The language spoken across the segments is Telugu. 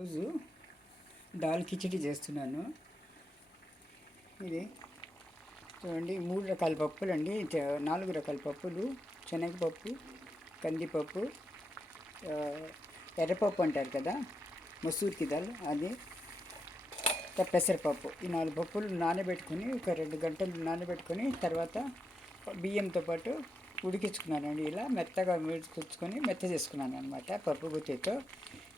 రోజు దాల్ కిచిడి చేస్తున్నాను. ఇది చూడండి, 3 రకాల పప్పులు అండి, 4 రకాల పప్పులు: శనగపప్పు, కందిపప్పు, ఆ, ఎర్రపప్పు అంటారు కదా, మసూర్కి దాల్, అది పెసరపప్పు. ఈ 4 పప్పులు నానబెట్టుకొని ఒక 2 గంటలు నానబెట్టుకొని తర్వాత బియ్యంతో పాటు ఉడికించుకున్నానండి. ఇలా మెత్తగా ఉడికించుకొని మెత్త చేసుకున్నాను అనమాట పప్పు గుత్తితో.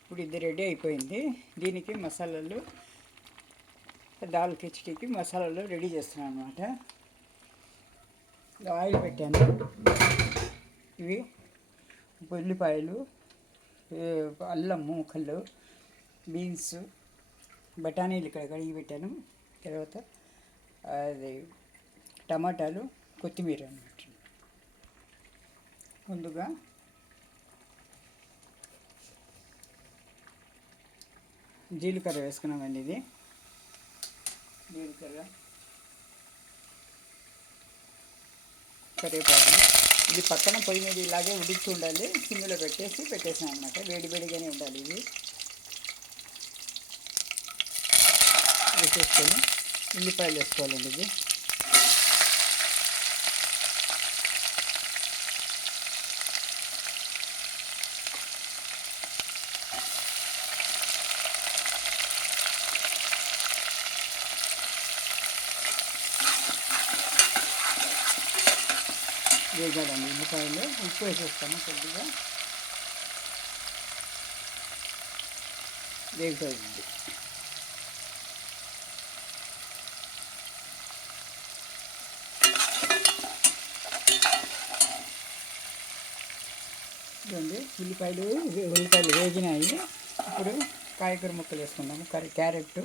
ఇప్పుడు ఇది రెడీ అయిపోయింది. దీనికి మసాలాలు, దాల్ కిచిడికి మసాలాలు రెడీ చేస్తున్నాను అనమాట. ఆయిల్ పెట్టాను. ఇవి ఉల్లిపాయలు, అల్లం ముక్కలు, బీన్స్, బఠానీలు ఇక్కడ కడిగి పెట్టాను. తర్వాత అది టమాటాలు, కొత్తిమీర అన్నమాట. ముందుగా జీలకర్ర వేసుకున్నామండి. ఇది జీలకర్ర, కరివేపాకు. ఇది పక్కన పొయ్యి మీద ఇలాగే ఉడికి ఉండాలి. సిమ్లో పెట్టేసాం అనమాట. వేడిగానే ఉండాలి. ఇది వేసేసుకొని ఉల్లిపాయలు వేసుకోవాలండి. ఇది వేగాలండి. ఉల్లిపాయలు ఉప్పు వేసేస్తాము. కొద్దిగా వేగుతుంది. చూడండి, ఉల్లిపాయలు వేగినాయి. ఇప్పుడు కాయగూర ముక్కలు వేసుకుందాము. క్యారెట్,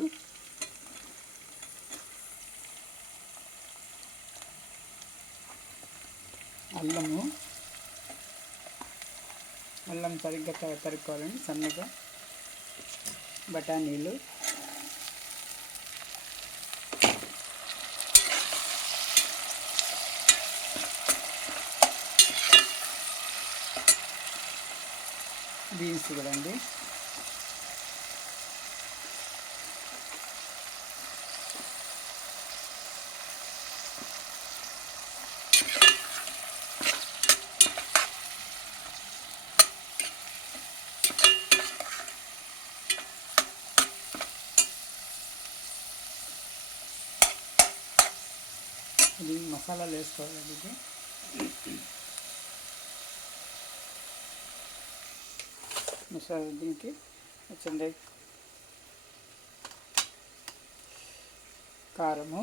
అల్లం సరిగ్గా తరుక్కోవాలండి సన్నగా. బఠానీలు, బీన్స్ కూడా అండి. ఇది మసాలాలు వేసుకోవాలండి. ఇది మసాలా, దీనికి వచ్చింది కారము,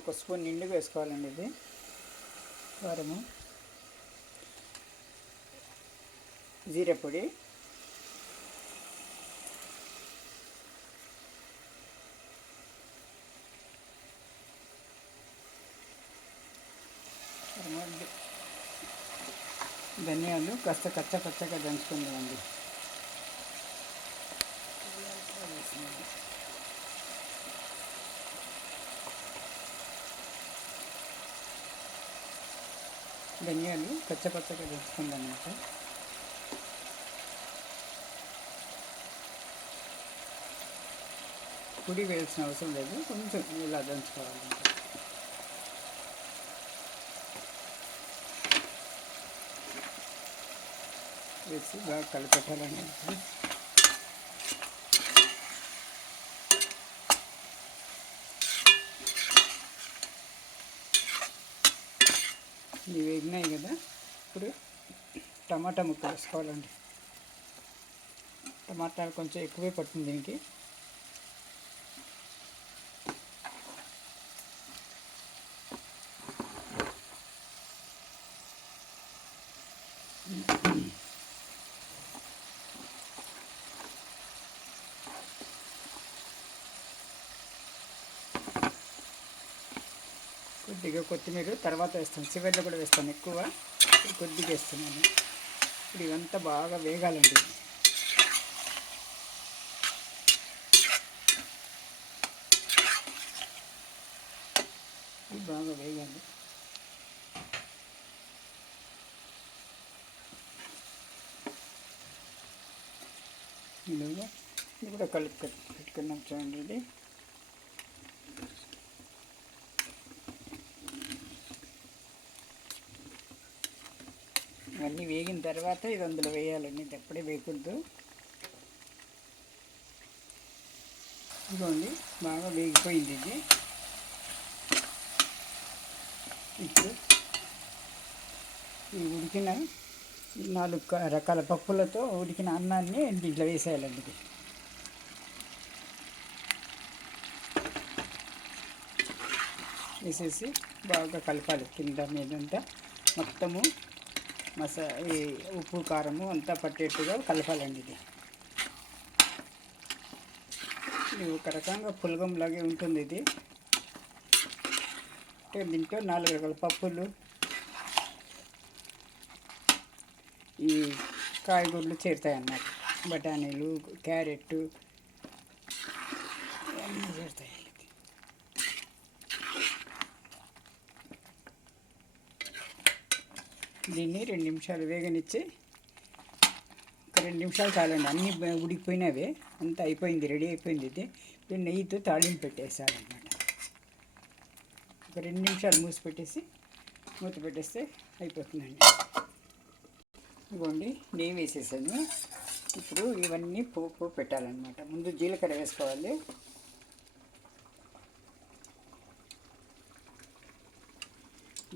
ఒక స్పూన్ నిండుగా వేసుకోవాలండి. ఇది కారము, జీరా పొడి, ధనియాలు కాస్త కచ్చగా దంచుకుందామండి. ధనియాలు కచ్చగా దంచుకుందాం అన్నమాట. పొడి వేయాల్సిన అవసరం లేదు, కొంచెం ఇలా దంచుకోవాలంటే. వేసి బాగా కలిపెట్టాలండి. ఇవి వేగినాయి కదా. ఇప్పుడు టమాటా ముక్కలు వేసుకోవాలండి. టమాటాలు కొంచెం ఎక్కువే పడుతుంది దీనికి. కొద్దిగా కొత్తిమీర తర్వాత వేస్తాను, చివరిలో కూడా వేస్తాను. ఎక్కువ కొద్దిగా వేస్తున్నాను. ఇప్పుడు ఇవంతా బాగా వేగాలండి. ఇది బాగా వేగాలి. నిలువుగా ఇది కూడా కలిపి పెట్టుకున్నాం చూడండి. ఇది ఇవన్నీ వేగిన తర్వాత ఇది అందులో వేయాలండి, ఇది ఎప్పుడే వేయకూడదు. ఇదిగోండి బాగా వేగిపోయింది ఇది. ఇప్పుడు ఈ ఉడికిన 4 రకాల పప్పులతో ఉడికిన అన్నాన్ని దీంట్లో వేసేయాలండి. ఇది వేసేసి బాగా కలపాలి, కింద మీదంతా మొత్తము ఈ ఉప్పు కారము అంతా పట్టేట్టుగా కలపాలండి. ఇది ఒక రకంగా పులగంలాగే ఉంటుంది. ఇది దీంట్లో 4 రకాల పప్పులు, ఈ కాయగూరలు చేరుతాయి అన్నమాట. బఠానీలు, క్యారెట్ ఇవన్నీ చేరుతాయి. దీన్ని 2 నిమిషాలు వేగనిచ్చి, ఒక 2 నిమిషాలు చాలండి. అన్నీ ఉడికిపోయినవే, అంతా అయిపోయింది, రెడీ అయిపోయింది. ఇది ఇప్పుడు నెయ్యితో తాళింపు పెట్టేసాలన్నమాట. ఒక 2 నిమిషాలు మూత పెట్టేస్తే అయిపోతుందండి. ఇదిగోండి నెయ్యి వేసేసాను. ఇప్పుడు ఇవన్నీ పోపు పెట్టాలన్నమాట. ముందు జీలకర్ర వేసుకోవాలి.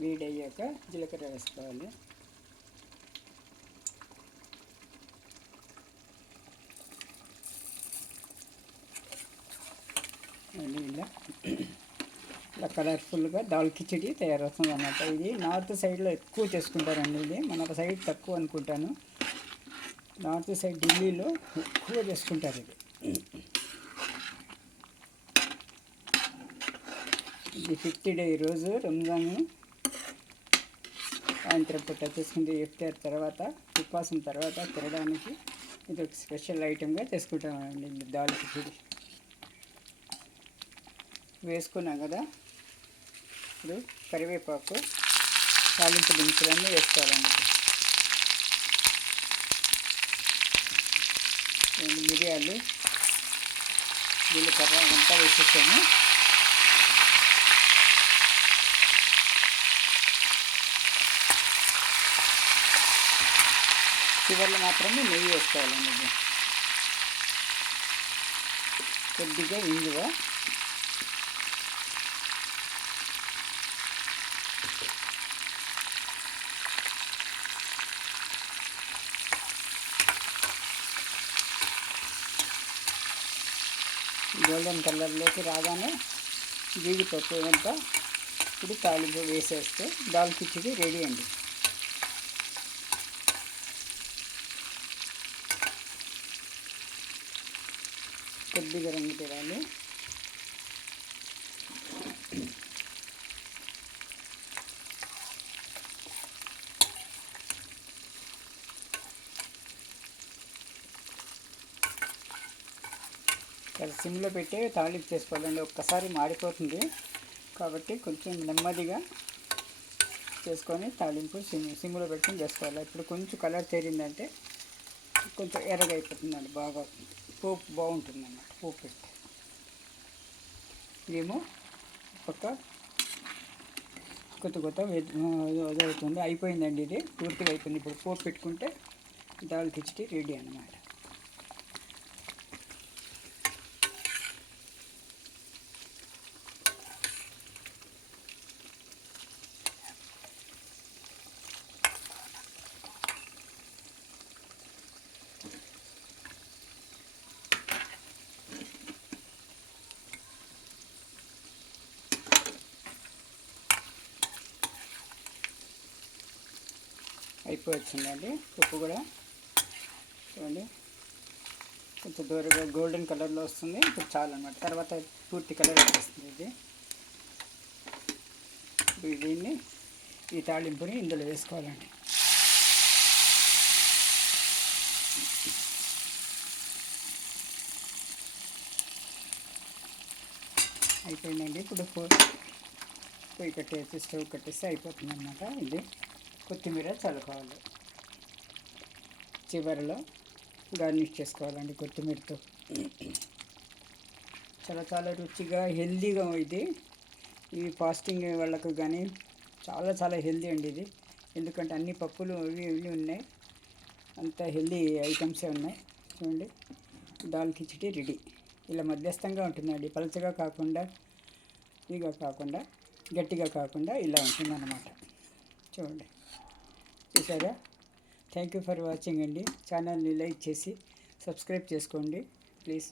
వేడయ్యాక జీలకర్ర వేసుకోవాలి. ఇలా కలర్ఫుల్గా దాల్ కిచడీ తయారవుతుంది అన్నమాట. ఇది నార్త్ సైడ్లో ఎక్కువ చేసుకుంటారండి. ఇది మన సైడ్ తక్కువ అనుకుంటాను. నార్త్ సైడ్ ఢిల్లీలో ఎక్కువ చేసుకుంటారు. ఇది 50th డే ఈరోజు రంజాన్ సాయంత్రం పూట చేసుకుంటే ఇఫ్తార్ తర్వాత, ఉపవాసం తర్వాత తినడానికి ఇది ఒక స్పెషల్ ఐటెంగా చేసుకుంటామండి. దాల్ కిచడీ వేసుకున్నాం కదా. ఇప్పుడు కరివేపాకు, తాలింపు దినుసులన్నీ వేసుకోవాలండి. 2 మిరియాలు, జీలకర్ర అంతా వేసేసాము. చివరిలో మాత్రమే నెయ్యి వేసుకోవాలండి. కొద్దిగా ఇంగువ, గోల్డెన్ కలర్లోకి రాగానే జీడిపప్పు అంతా ఇప్పుడు తాలింపు వేసేస్తే దాల్ కిచడీ రెడీ అండి. కొద్దిగా రంగు తిరాలి. సిమ్లో పెట్టి తాలింపు చేసుకోవాలండి. ఒక్కసారి మాడిపోతుంది కాబట్టి కొంచెం నెమ్మదిగా చేసుకొని తాలింపు సిమ్లో పెట్టుకొని చేసుకోవాలి. ఇప్పుడు కొంచెం కలర్ చేరిందంటే కొంచెం ఎర్రగా అయిపోతుందండి. బాగా పోపు బాగుంటుంది అన్నమాట. పోపు పెట్టి ఇదేమో పక్క కొత్త అవుతుంది. అయిపోయిందండి, ఇది పూర్తిగా అయిపోయింది. ఇప్పుడు పోపు పెట్టుకుంటే దాల్ కిచడీ రెడీ అన్నమాట. అయిపోవచ్చిందండి. ఉప్పు కూడా చూడండి కొంచెం దూరంగా గోల్డెన్ కలర్లో వస్తుంది. ఇప్పుడు చాలన్నమాట. తర్వాత పూర్తి కలర్ వచ్చేస్తుంది. ఇప్పుడు దీన్ని ఈ తాళింపుని ఇందులో వేసుకోవాలండి. అయిపోయిందండి. ఇప్పుడు పొయ్యి కట్టేసి స్టవ్ కట్టేస్తే అయిపోతుంది అన్నమాట. ఇది కొత్తిమీర చల్లుకోవాలి చివరిలో. గార్నిష్ చేసుకోవాలండి కొత్తిమీరతో. చాలా చాలా రుచిగా హెల్దీగా ఇది. ఈ ఫాస్టింగ్ వాళ్ళకు కానీ చాలా చాలా హెల్దీ అండి ఇది. ఎందుకంటే అన్ని పప్పులు ఇవి ఇవి ఉన్నాయి, అంత హెల్దీ ఐటమ్సే ఉన్నాయి. చూడండి, దాల్ కిచిడి రెడీ. ఇలా మధ్యస్థంగా ఉంటుందండి, పలచగా కాకుండా ఇగా కాకుండా గట్టిగా కాకుండా ఇలా ఉంటుందన్నమాట. చూడండి, చూసారా? థ్యాంక్ యూ ఫర్ వాచింగ్ అండి. ఛానల్ని లైక్ చేసి సబ్స్క్రైబ్ చేసుకోండి ప్లీజ్.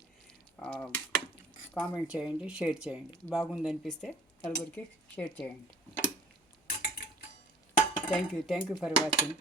కామెంట్ చేయండి, షేర్ చేయండి. బాగుందనిపిస్తే నలుగురికి షేర్ చేయండి. Thank you for watching.